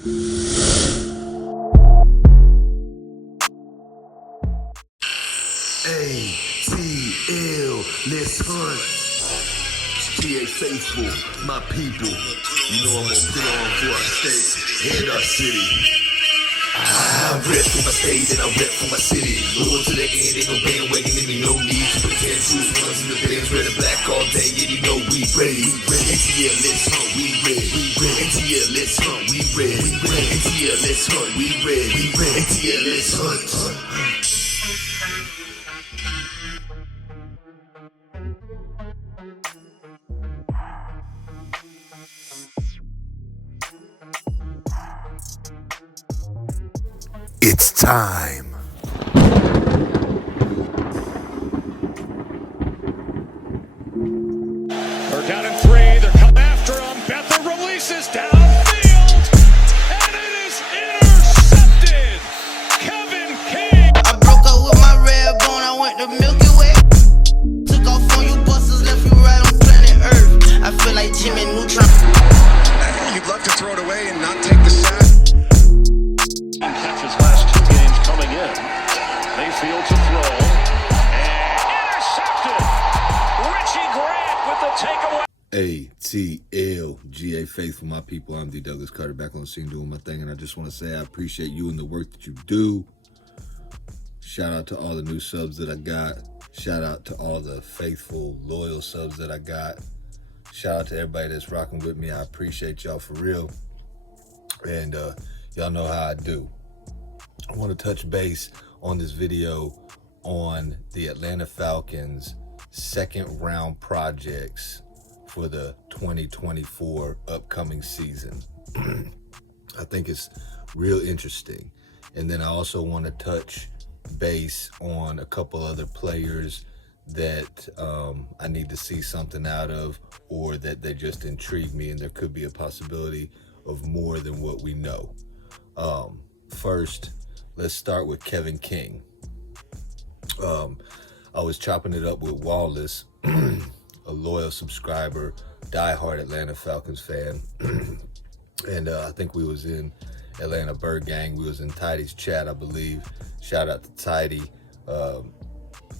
ATL, let's hunt. GA faithful, my people. You know I'm gonna put on for our state and our city. I rep for my state and I rep for my city. Loyal to the end, ain't no bandwagon in me, no need to pretend. Choose ones in the bands, red and black all day, and you know we ready. ATL, let's hunt, we ready. ATL, let's hunt, we ready. ATL, let's hunt, we ready. ATL, let's hunt. It's time. They're down in 3. They're coming after him. Bethel releases downfield, and it is intercepted. Kevin King. I broke up with my red bone. I went to Milky Way. Took off on you busters, left you right on planet Earth. I feel like Jimmy Neutron. You'd love to throw it away and not take the shot. Catches last 2 games coming in. Mayfield to throw. And intercepted. Richie Grant with the takeaway. ATL.GA faithful, my people. I'm D. Douglas Carter, back on the scene doing my thing, and I just want to say I appreciate you and the work that you do. Shout out to all the new subs that I got. Shout out to all the faithful, loyal subs that I got. Shout out to everybody that's rocking with me. I appreciate y'all for real. And y'all know how I do. I want to touch base on this video on the Atlanta Falcons second round projects for the 2024 upcoming season. I think it's real interesting. And then I also want to touch base on a couple other players that I need to see something out of, or that they just intrigue me, and there could be a possibility of more than what we know. First, let's start with Kevin King. I was chopping it up with Wallace, a loyal subscriber, diehard Atlanta Falcons fan. And I think we was in Atlanta Bird Gang. We was in Tidy's chat, I believe. Shout out to Tidy,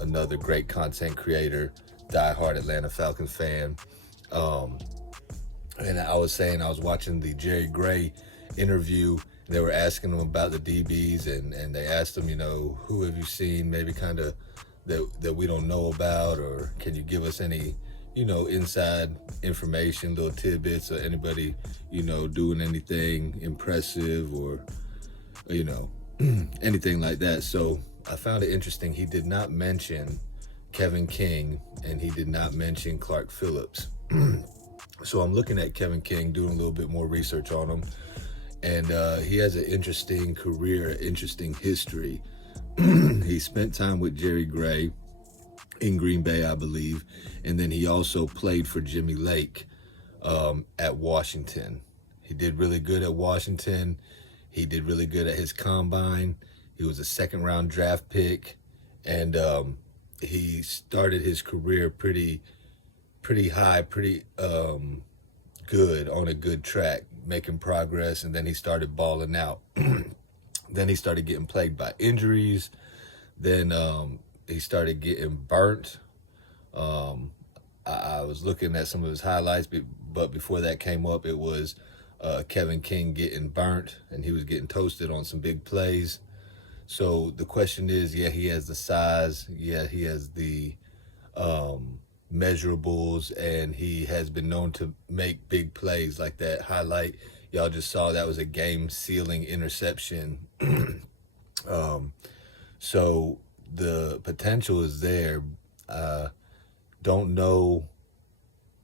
another great content creator, diehard Atlanta Falcons fan. And I was saying I was watching the Jerry Gray interview. And they were asking him about the DBs, and they asked him, you know, who have you seen maybe kind of that we don't know about, or can you give us any, you know, inside information, little tidbits, or anybody, you know, doing anything impressive, or, you know, anything like that. So I found it interesting. He did not mention Kevin King, and he did not mention Clark Phillips. So I'm looking at Kevin King, doing a little bit more research on him, and he has an interesting career, interesting history. He spent time with Jerry Gray in Green Bay, I believe, and then he also played for Jimmy Lake at Washington. He did really good at Washington. He did really good at his combine. He was a second-round draft pick, and he started his career pretty high, pretty good, on a good track, making progress, and then he started balling out. Then he started getting plagued by injuries. Then he started getting burnt. I was looking at some of his highlights, but before that came up, it was Kevin King getting burnt, and he was getting toasted on some big plays. So the question is, yeah, he has the size, yeah, he has the measurables, and he has been known to make big plays. Like that highlight y'all just saw, that was a game-sealing interception. So the potential is there. Don't know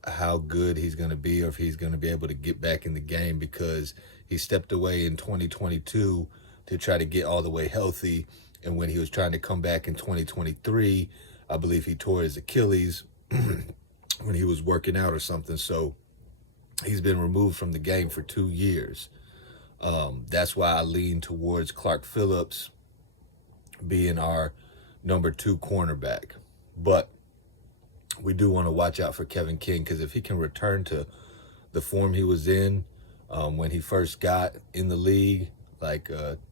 how good he's going to be, or if he's going to be able to get back in the game, because he stepped away in 2022 to try to get all the way healthy. And when he was trying to come back in 2023, I believe he tore his Achilles when he was working out or something. So he's been removed from the game for 2 years. That's why I lean towards Clark Phillips being our number 2 cornerback. But we do want to watch out for Kevin King, because if he can return to the form he was in When he first got in the league, like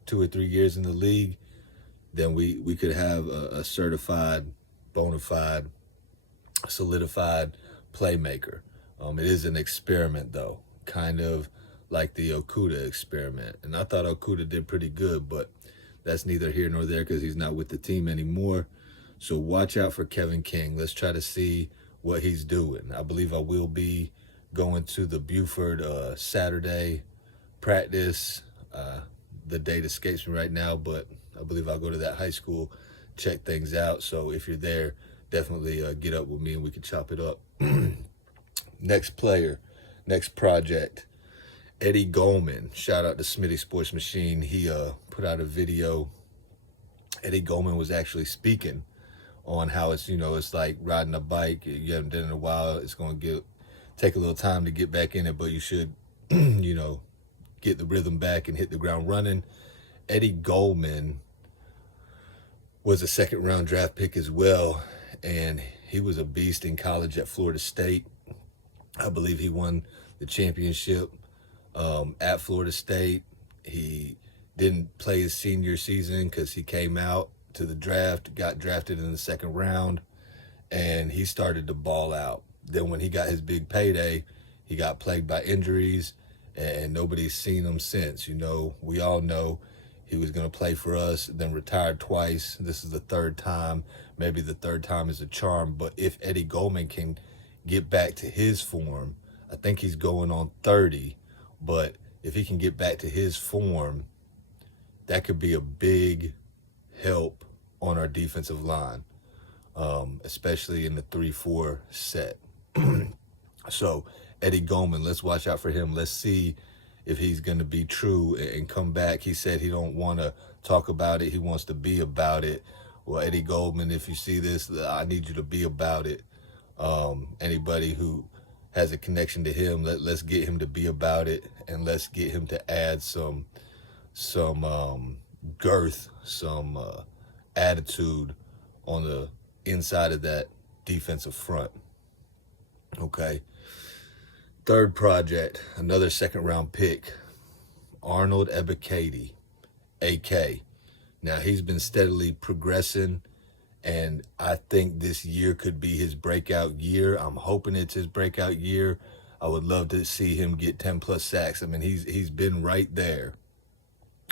2 or 3 years in the league, then we could have a certified, bona fide, solidified playmaker. It is an experiment, though, kind of like the Okudah experiment. And I thought Okudah did pretty good, but that's neither here nor there because he's not with the team anymore. So watch out for Kevin King. Let's try to see what he's doing. I believe I will be going to the Buford Saturday practice. The date escapes me right now, but I believe I'll go to that high school, check things out. So if you're there, definitely get up with me and we can chop it up. Next player, next project, Eddie Goldman. Shout out to Smitty Sports Machine. He put out a video. Eddie Goldman was actually speaking on how it's, it's like riding a bike. You haven't done it in a while. It's going to take a little time to get back in it, but you should, get the rhythm back and hit the ground running. Eddie Goldman was a second-round draft pick as well, and he was a beast in college at Florida State. I believe he won the championship at Florida State. He didn't play his senior season because he came out to the draft, got drafted in the second round, and he started to ball out. Then when he got his big payday, he got plagued by injuries, and nobody's seen him since. We all know he was going to play for us, then retired twice. This is the third time. Maybe the third time is a charm, but if Eddie Goldman can get back to his form, I think he's going on 30, but if he can get back to his form, that could be a big help on our defensive line, especially in the 3-4 set. So Eddie Goldman, let's watch out for him. Let's see if he's going to be true and come back. He said he don't want to talk about it. He wants to be about it. Well, Eddie Goldman, if you see this, I need you to be about it. Anybody who has a connection to him, let's get him to be about it, and let's get him to add some girth, some attitude on the inside of that defensive front. Okay. Third project, another second-round pick, Arnold Ebiketie, AK. Now, he's been steadily progressing, and I think this year could be his breakout year. I'm hoping it's his breakout year. I would love to see him get 10-plus sacks. I mean, he's been right there.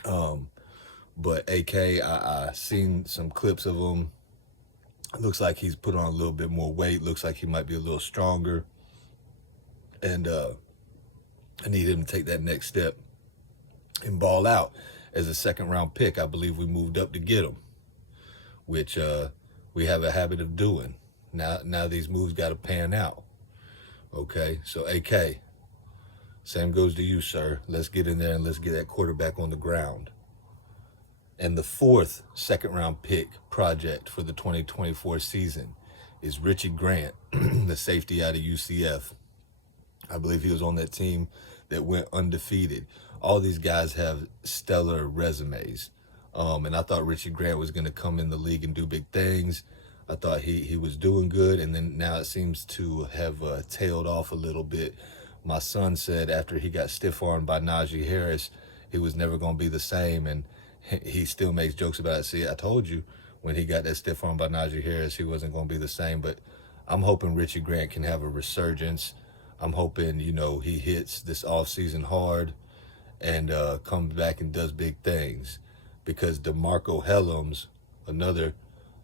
But AK, I seen some clips of him. It looks like he's put on a little bit more weight. Looks like he might be a little stronger. And I need him to take that next step and ball out. As a second-round pick, I believe we moved up to get him, which we have a habit of doing. Now these moves got to pan out. Okay, so AK, same goes to you, sir. Let's get in there and let's get that quarterback on the ground. And the fourth second-round pick project for the 2024 season is Richie Grant, the safety out of UCF. I believe he was on that team that went undefeated. All these guys have stellar resumes. And I thought Richie Grant was going to come in the league and do big things. I thought he was doing good, and then now it seems to have tailed off a little bit. My son said after he got stiff-armed by Najee Harris, he was never going to be the same, and he still makes jokes about it. See, I told you when he got that stiff-armed by Najee Harris, he wasn't going to be the same, but I'm hoping Richie Grant can have a resurgence. I'm hoping, he hits this offseason hard and comes back and does big things, because DeMarco Hellams, another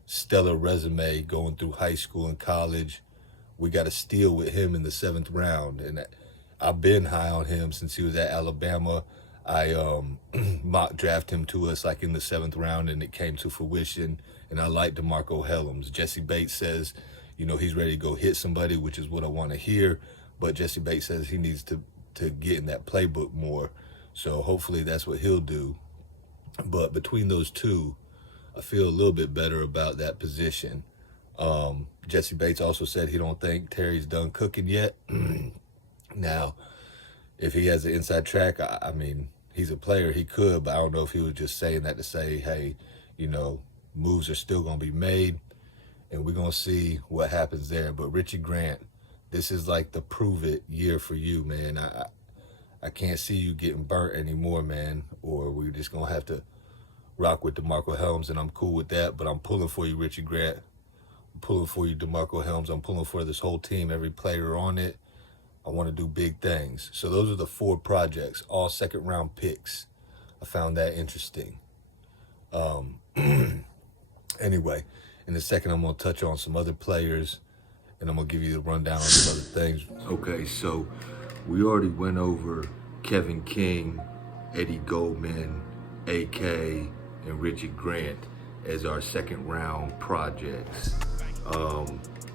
stellar resume going through high school and college, we got a steal with him in the 7th round, and I've been high on him since he was at Alabama. I mock draft him to us like in the 7th round, and it came to fruition, and I like DeMarco Hellams. Jesse Bates says, he's ready to go hit somebody, which is what I want to hear, but Jesse Bates says he needs to get in that playbook more, so hopefully that's what he'll do. But between those two, I feel a little bit better about that position. Jesse Bates also said he don't think Terry's done cooking yet. Now, if he has an inside track, I mean, he's a player. He could, but I don't know if he was just saying that to say, hey, moves are still going to be made, and we're going to see what happens there. But Richie Grant, this is like the prove-it year for you, man. I can't see you getting burnt anymore, man, or we're just going to have to rock with DeMarco Helms, and I'm cool with that, but I'm pulling for you, Richie Grant. I'm pulling for you, DeMarco Helms. I'm pulling for this whole team, every player on it. I want to do big things. So those are the 4 projects, all second-round picks. I found that interesting. Anyway, in a second, I'm going to touch on some other players, and I'm going to give you the rundown on some other things. Okay, so we already went over Kevin King, Eddie Goldman, AK, and Richie Grant as our second-round projects.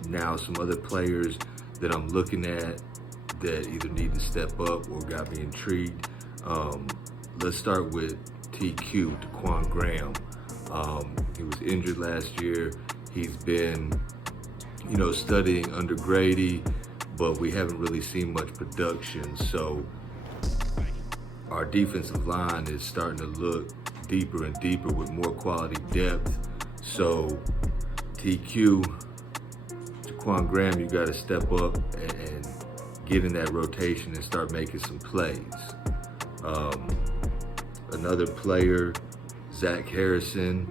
Now, some other players that I'm looking at that either need to step up or got me intrigued. Let's start with TQ, Taquan Graham. He was injured last year. He's been, studying under Grady, but we haven't really seen much production. So our defensive line is starting to look deeper and deeper with more quality depth. So TQ, Taquan Graham, you got to step up and get in that rotation and start making some plays. Another player, Zach Harrison,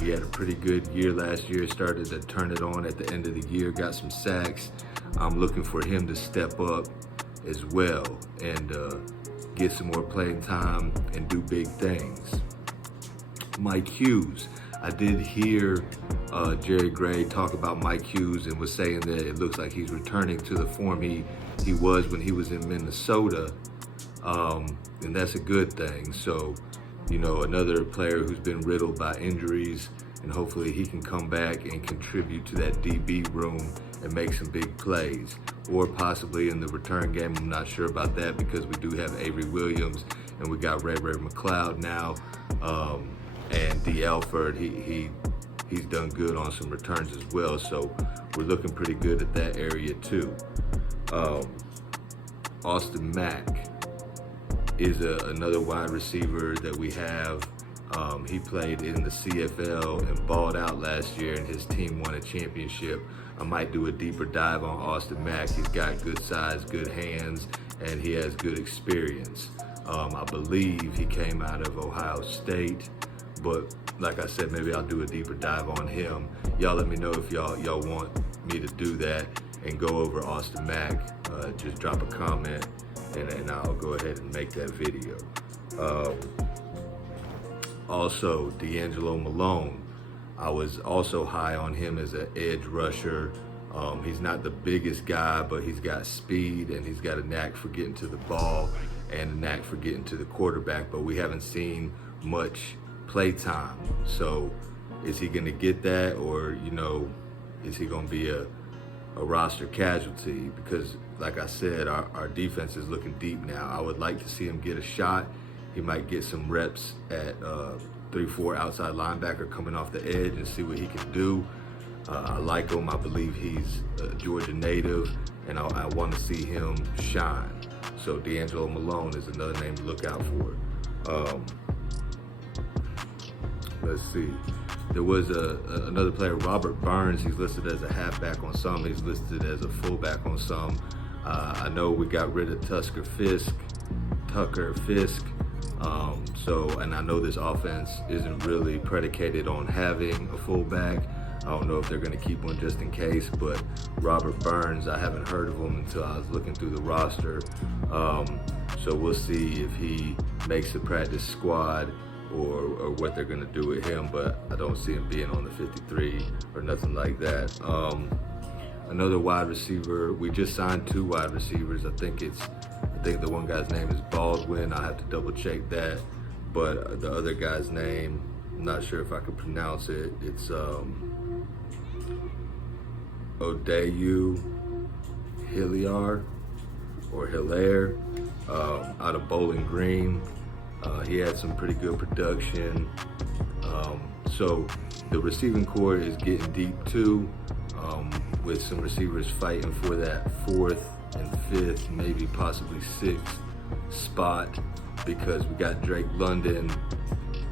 he had a pretty good year last year, started to turn it on at the end of the year, got some sacks. I'm looking for him to step up as well and get some more playing time and do big things. Mike Hughes, I did hear Jerry Gray talk about Mike Hughes and was saying that it looks like he's returning to the form he was when he was in Minnesota, and that's a good thing. So, another player who's been riddled by injuries, and hopefully he can come back and contribute to that DB room and make some big plays, or possibly in the return game. I'm not sure about that because we do have Avery Williams and we got Ray McLeod now, and D. Alford, he's done good on some returns as well, so we're looking pretty good at that area too. Austin Mack is another wide receiver that we have. He played in the CFL and balled out last year, and his team won a championship. I might do a deeper dive on Austin Mack. He's got good size, good hands, and he has good experience. I believe he came out of Ohio State, but like I said, maybe I'll do a deeper dive on him. Y'all let me know if y'all want me to do that and go over Austin Mack. Just drop a comment and I'll go ahead and make that video. Also, D'Angelo Malone. I was also high on him as an edge rusher. He's not the biggest guy, but he's got speed and he's got a knack for getting to the ball and a knack for getting to the quarterback, but we haven't seen much play time. So is he going to get that, or is he going to be a roster casualty? Because like I said, our defense is looking deep now. I would like to see him get a shot. He might get some reps at 3-4 outside linebacker coming off the edge and see what he can do. I like him. I believe he's a Georgia native, and I want to see him shine. So D'Angelo Malone is another name to look out for. Let's see. There was another player, Robert Burns. He's listed as a halfback on some. He's listed as a fullback on some. I know we got rid of Tucker Fisk. And I know this offense isn't really predicated on having a fullback. I don't know if they're going to keep one just in case, but Robert Burns, I haven't heard of him until I was looking through the roster. So we'll see if he makes the practice squad or what they're going to do with him, but I don't see him being on the 53 or nothing like that. Another wide receiver, we just signed 2 wide receivers. I think the one guy's name is Baldwin. I have to double check that, but the other guy's name, I'm not sure if I can pronounce it. It's Odayu Hilliard or Hilaire out of Bowling Green. He had some pretty good production. So the receiving core is getting deep too, with some receivers fighting for that 4th and 5th, maybe possibly 6th spot, because we got Drake London,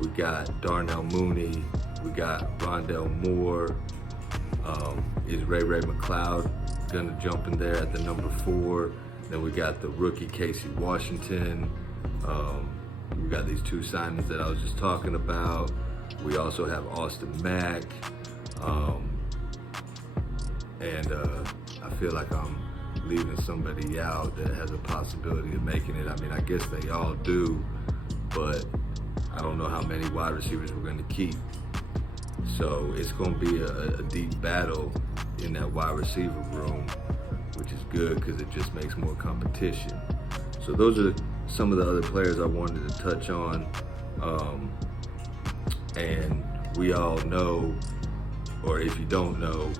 we got Darnell Mooney, we got Rondell Moore. Is Ray McLeod gonna jump in there at the number 4? Then we got the rookie Casey Washington. We got these 2 signings that I was just talking about. We also have Austin Mack. And I feel like I'm leaving somebody out that has a possibility of making it. I mean, I guess they all do, but I don't know how many wide receivers we're going to keep. So it's going to be a deep battle in that wide receiver room, which is good because it just makes more competition. So those are some of the other players I wanted to touch on. And we all know, or if you don't know,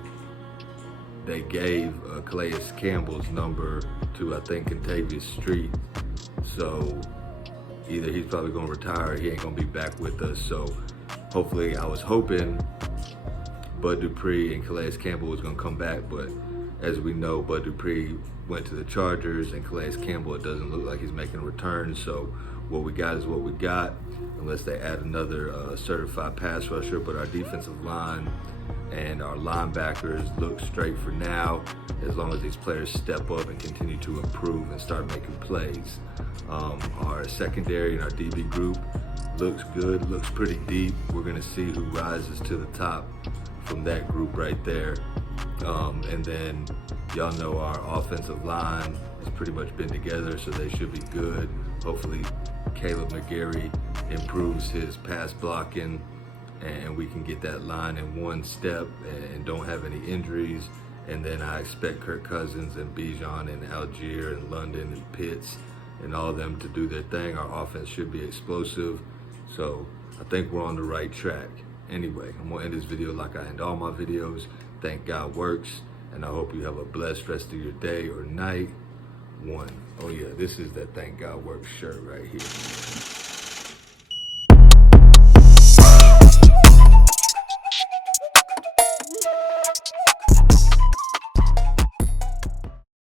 they gave Calais Campbell's number to, I think, Kentavious Street. So either he's probably going to retire or he ain't going to be back with us. So hopefully, I was hoping Bud Dupree and Calais Campbell was going to come back, but as we know, Bud Dupree went to the Chargers, and Calais Campbell, it doesn't look like he's making a return. So what we got is what we got, unless they add another certified pass rusher. But our defensive line and our linebackers look straight for now, as long as these players step up and continue to improve and start making plays. Our secondary and our DB group looks good, looks pretty deep. We're gonna see who rises to the top from that group right there. And then y'all know our offensive line has pretty much been together, so they should be good. Hopefully Caleb McGarry improves his pass blocking, and we can get that line in one step and don't have any injuries. And then I expect Kirk Cousins and Bijan and Algier and London and Pitts and all of them to do their thing. Our offense should be explosive. So I think we're on the right track. Anyway, I'm gonna end this video like I end all my videos. Thank God works. And I hope you have a blessed rest of your day or night. Oh yeah, this is that Thank God Works shirt right here.